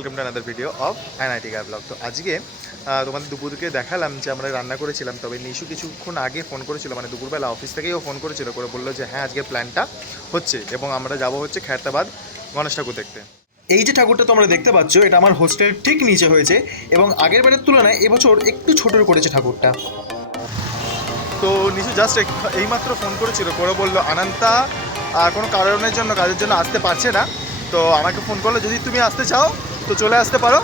Welcome to another video of NIT guy blog. তো আজকে তোমাদের দুপুরকে দেখালাম যে আমরা রান্না করেছিলাম, তবে নিশু কিছুক্ষণ আগে ফোন করেছিল, মানে দুপুরবেলা অফিস থেকেই ও ফোন করেছিল, করে বললো যে হ্যাঁ আজকে প্ল্যানটা হচ্ছে এবং আমরা যাব হচ্ছে খৈরতাবাদ গণেশ ঠাকুর দেখতে। এই যে ঠাকুরটা তোমরা দেখতে পাচ্ছ, এটা আমার হোস্টেলের ঠিক নিচে হয়েছে এবং আগের বারের তুলনায় এবছর একটু ছোট করেছে ঠাকুরটা। তো নিশু জাস্ট এইমাত্র ফোন করেছিল, করে বললো আনন্তা কোনো কারণের জন্য কাজের জন্য আসতে পারছে না, তো আমাকে ফোন করলো যদি তুমি আসতে চাও তো চলে আসতে পারো,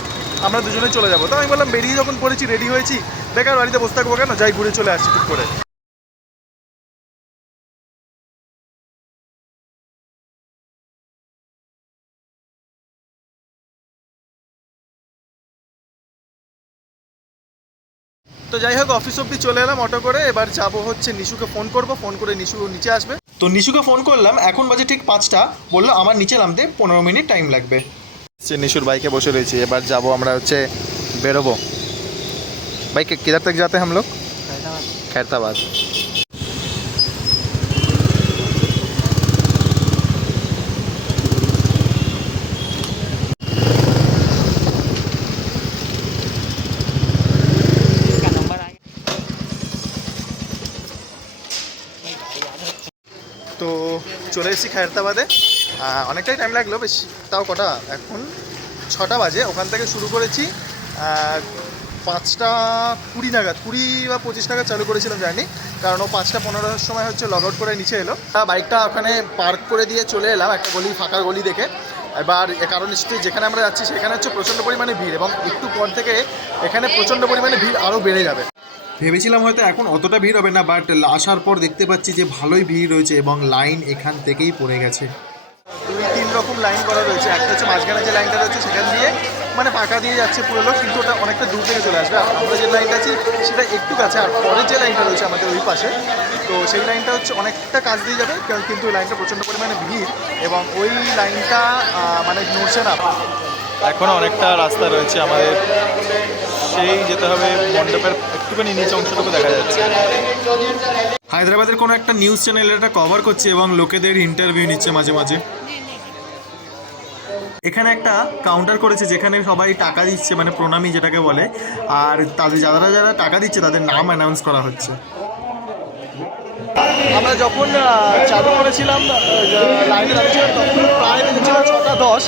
আমরা দুজনে চলে যাবো। তো আমি বললাম বেরিয়ে যখন পড়েছি রেডি হয়েছি, বেকার বাড়িতে বসে থাকবো কেন, যাই ঘুরে চলে আসছি ঠিক করে। তো যাই হোক অফিস অব্দি চলে এলাম অটো করে, এবার যাবো হচ্ছে নিশুকে ফোন করব, ফোন করে নিশু নিচে আসবে। তো নিশুকে ফোন করলাম, এখন বাজে ঠিক 5টা, বললো আমার নিচে নামতে 15 মিনিট টাইম লাগবে। সে নিশুর বাইকে বসে রয়েছি, এবার যাব আমরা হচ্ছে বেরোবো। বাইকে किधर तक जाते हैं हम लोग? खैरताबाद। তো চলে এসেছি খৈরতাবাদে, অনেকটাই টাইম লাগলো, বেশ তাও কটা এখন 6টা বাজে। ওখান থেকে শুরু করেছি 5টা 20 নাগাদ, 20 বা 25 নাগাদ চালু করেছিলাম জার্নি, কারণ ও 5টা 15-এর সময় হচ্ছে লগ আউট করে নিচে এলো। বাইকটা ওখানে পার্ক করে দিয়ে চলে এলাম একটা গলি, ফাঁকা গলি দেখে। এবার কারণ যেখানে আমরা যাচ্ছি সেখানে হচ্ছে প্রচণ্ড পরিমাণে ভিড় এবং একটু পর থেকে এখানে প্রচণ্ড পরিমাণে ভিড় আরও বেড়ে যাবে। ভেবেছিলাম হয়তো এখন অতটা ভিড় হবে না, বাট আসার পর দেখতে পাচ্ছি যে ভালোই ভিড় রয়েছে এবং লাইন এখান থেকেই পড়ে গেছে। 2-3 রকম লাইন করা রয়েছে, একটা হচ্ছে মাঝখানে যে লাইনটা রয়েছে সেখান দিয়ে মানে ফাঁকা দিয়ে যাচ্ছে পুরো লোক, কিন্তু ওটা অনেকটা দূর থেকে চলে আসবে। আর আমরা যে লাইনটা আছি সেটা একটু কাছে, আর পরের যে লাইনটা রয়েছে আমাদের ওই পাশে, তো সেই লাইনটা হচ্ছে অনেকটা কাছ দিয়ে যাবে, কিন্তু ওই লাইনটা প্রচণ্ড পরিমাণে ভিড় এবং ওই লাইনটা মানে নড়ছে না। এখনও অনেকটা রাস্তা রয়েছে আমাদের, সেই যেতে হবে মণ্ডপের একটুখানি নিচে অংশটুকু দেখা যাচ্ছে। হায়দ্রাবাদের কোনো একটা নিউজ চ্যানেল এটা কভার করছে এবং লোকেদের ইন্টারভিউ নিচ্ছে মাঝে মাঝে। এখানে একটা কাউন্টার করেছে যেখানে সবাই টাকা দিচ্ছে, মানে প্রণামী যেটাকে বলে, আর তাদের যারা যারা টাকা দিচ্ছে তাদের নাম অ্যানাউন্স করা হচ্ছে। আমরা যখন চালু করেছিলাম লাইনে দাঁড়িয়েছিলাম তখন প্রায় বেজেছিল 6টা 10,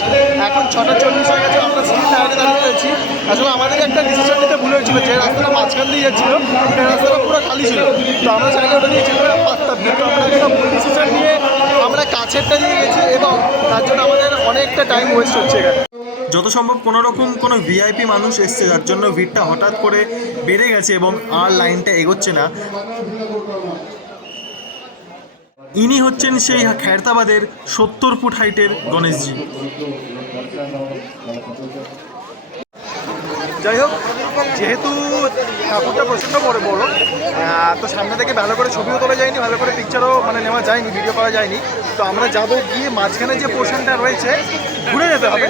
এখন 6টা 40 হয়ে গেছে, আমরা স্টিল লাইনে দাঁড়িয়ে রয়েছি। আসলে আমাদের একটা ডিসিশন নিতে ভুল হয়েছিল, যে রাস্তাটা মাঝখান দিয়ে যাচ্ছিল সেই রাস্তাটা পুরো খালি ছিল, তো আমরা চাইলে ওটা দিয়ে যেতে পারতাম, কিন্তু আমরা একটা ভুল ডিসিশন নিয়ে আমরা কাছেরটা দিয়ে গেছি এবং তার জন্য আমাদের অনেকটা টাইম ওয়েস্ট হচ্ছে এখানে। যত সম্ভব কোনোরকম কোনো ভিআইপি মানুষ এসছে যার জন্য ভিড়টা হঠাৎ করে বেড়ে গেছে এবং আর লাইনটা এগোচ্ছে না। ইনি হচ্ছেন সেই খৈরতাবাদের 70 ফুট হাইটের গণেশজি। যাই হোক, যেহেতু ঠাকুরটা প্রচণ্ড বড়, তো সামনে থেকে ভালো করে ছবিও তোলা যায়নি, ভালো করে পিকচারও মানে নেওয়া যায়নি, ভিডিও করা যায়নি। তো আমরা যাব গিয়ে মাঝখানে যে পোর্শনটা রয়েছে ঘুরে যেতে হবে,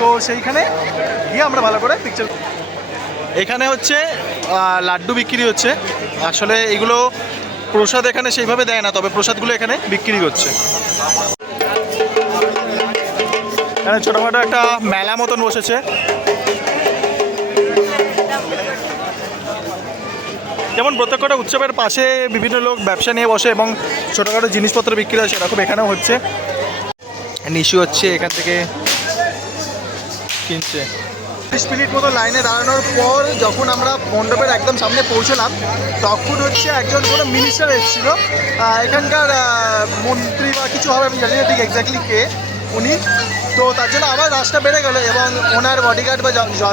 তো সেইখানে গিয়ে আমরা ভালো করে পিকচার। এখানে হচ্ছে লাড্ডু বিক্রি হচ্ছে, আসলে এগুলো প্রসাদ এখানে সেইভাবে দেয় না, তবে প্রসাদগুলো এখানে বিক্রি করছে। এখানে ছোটোখাটো একটা মেলা মতন বসেছে, যেমন প্রত্যেকটা উৎসবের পাশে বিভিন্ন লোক ব্যবসা নিয়ে বসে এবং ছোটোখাটো জিনিসপত্র বিক্রি হয়, সেরকম এখানেও হচ্ছে। নিশু হচ্ছে এখান থেকে কিনছে। 30 মিনিট মতো লাইনে দাঁড়ানোর পর যখন আমরা মণ্ডপের একদম সামনে পৌঁছলাম তখন হচ্ছে একজন কোনো মিনিস্টার এসেছিলো, এখানকার মন্ত্রী বা কিছু হবে, আমি জানি না ঠিক এক্স্যাক্টলি কে উনি। তো তার জন্য আবার রাস্তা বেড়ে গেল এবং ওনার বডিগার্ড বা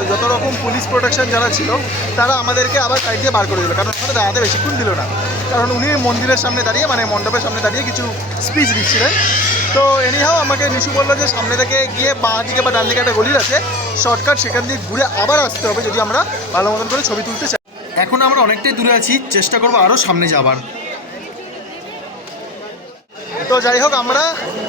যত রকম পুলিশ প্রোটেকশন যারা ছিল তারা আমাদেরকে আবার সাইড দিয়ে বার করে দিল, কারণ ওখানে দাঁড়াতে বেশিক্ষণ দিল না, কারণ উনি মন্দিরের সামনে দাঁড়িয়ে মানে মণ্ডপের সামনে দাঁড়িয়ে কিছু স্পিচ দিচ্ছিলেন। তো এনিহাও আমাকে নিশু বললো যে সামনে থেকে গিয়ে বাঁ দিকে বা ডান দিকে একটা গলি আছে শর্টকাট, সেখান দিয়ে ঘুরে আবার আসতে হবে যদি আমরা ভালো মতন করে ছবি তুলতে চাই। এখন আমরা অনেকটাই দূরে আছি, চেষ্টা করবো আরও সামনে যাবার। তো যাই হোক আমরা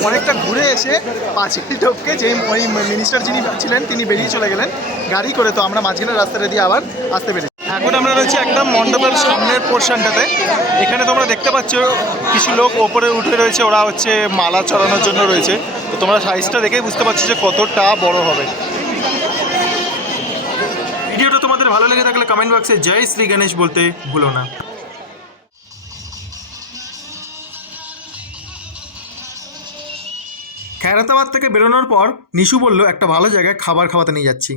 অনেকটা ঘুরে এসে পাঁচিল টপকে যেই ওই মিনিস্টার যিনি ছিলেন তিনি বেরিয়ে চলে গেলেন গাড়ি করে, তো আমরা মাঝখানের রাস্তাটা দিয়ে আবার আসতে পেরেছি। এখন আমরা রয়েছি একদম মণ্ডপের সামনের পোর্শনটাতে। এখানে তোমরা দেখতে পাচ্ছ কিছু লোক ওপরে উঠে রয়েছে, ওরা হচ্ছে মালা চড়ানোর জন্য রয়েছে। তো তোমরা সাইজটা দেখেই বুঝতে পারছো যে কতটা বড় হবে। তোমাদের ভালো লেগে থাকলে কমেন্ট বক্সে জয় শ্রী গণেশ বলতে ভুলো না। খায়রাতাবাদ থেকে বেরোনোর পর নিশু বলল একটা ভালো জায়গায় খাবার খাওয়াতে নিয়ে যাচ্ছি।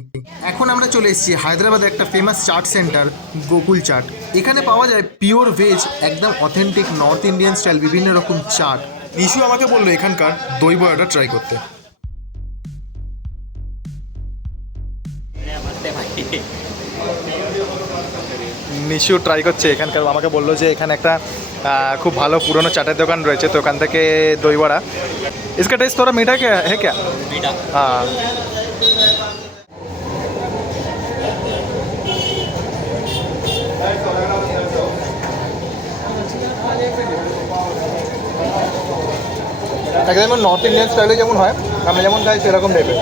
এখন আমরা চলে এসেছি হায়দ্রাবাদে একটা ফেমাস চাট সেন্টার গোকুল চাট। এখানে পাওয়া যায় পিওর ভেজ একদম অথেন্টিক নর্থ ইন্ডিয়ান স্টাইল বিভিন্ন রকম চাট। নিশু আমাকে বললো এখানকার দই বড়াটা ট্রাই করতে। নিশু ট্রাই করছে এখানকার, আমাকে বললো যে এখানে একটা খুব ভালো পুরনো চাটের দোকান রয়েছে, তো ওখান থেকে দই বড়া। इसका टेस्ट थोड़ा मीठा क्या है क्या? मीठा। हाँ। একদম নর্থ ইন্ডিয়ান স্টাইলে যেমন হয় আমরা যেমন খাই সেরকম টাইপের।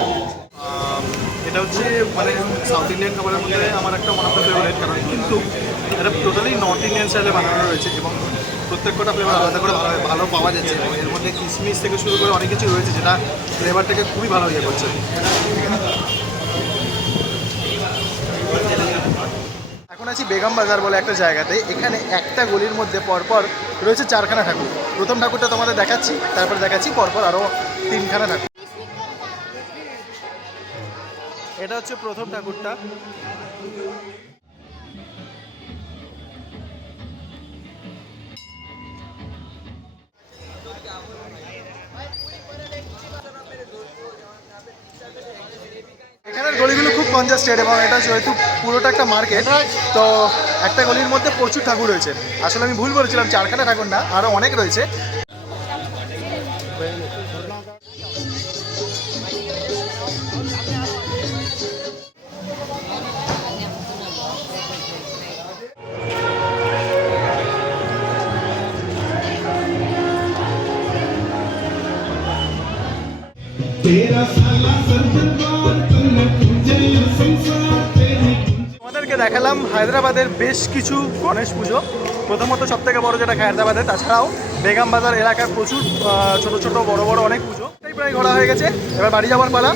এটা হচ্ছে মানে সাউথ ইন্ডিয়ান খাবারের মধ্যে আমার একটা মনে হয় ফেভারিট, কারণ কিন্তু এটা টোটালি নর্থ ইন্ডিয়ান স্টাইলে বানানো রয়েছে এবং প্রত্যেকটা ফ্লেভার আলাদা করে ভালো পাওয়া যাচ্ছে এবং এর মধ্যে কিশমিশ থেকে শুরু করে অনেক কিছু রয়েছে যেটা ফ্লেভারটাকে খুবই ভালো ইয়ে করছে। এখন আছি বেগম বাজার বলে একটা জায়গাতে, এখানে একটা গলির মধ্যে পরপর রয়েছে 4খানা ঠাকুর। প্রথম ঠাকুরটা তোমাদের দেখাচ্ছি, তারপর দেখাচ্ছি পরপর আরও 3খানা ঠাকুর। এটা হচ্ছে প্রথম ঠাকুরটা। এখানের গলিগুলো খুব কনজাস্টেড এবং এটা যেহেতু পুরোটা একটা মার্কেট, তো একটা গলির মধ্যে প্রচুর ঠাকুর রয়েছে। আসলে আমি ভুল বলেছিলাম, 4খানা ঠাকুর না, আরও অনেক রয়েছে। তোমাদেরকে দেখালাম হায়দ্রাবাদের বেশ কিছু গণেশ পুজো। প্রথমত সবথেকে বড় যেটা হায়দ্রাবাদে, তাছাড়াও বেগম বাজার এলাকার প্রচুর ছোট ছোট বড় বড় অনেক পুজো। এটাই প্রায় ঘোরা হয়ে গেছে, এবার বাড়ি যাওয়ার পালা,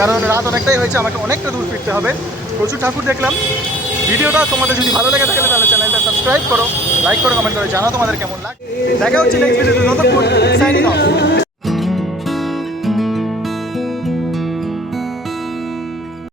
কারণ রাত অনেকটাই হয়েছে, আমাকে অনেকটা দূর ফিরতে হবে। প্রচুর ঠাকুর দেখলাম। ভিডিওটা তোমাদের যদি ভালো লেগে থাকে তাহলে চ্যানেলটা সাবস্ক্রাইব করো, লাইক করো, কমেন্ট করো, জানাও তোমাদের কেমন লাগে। দেখা হচ্ছে নেক্সট ভিডিওতে।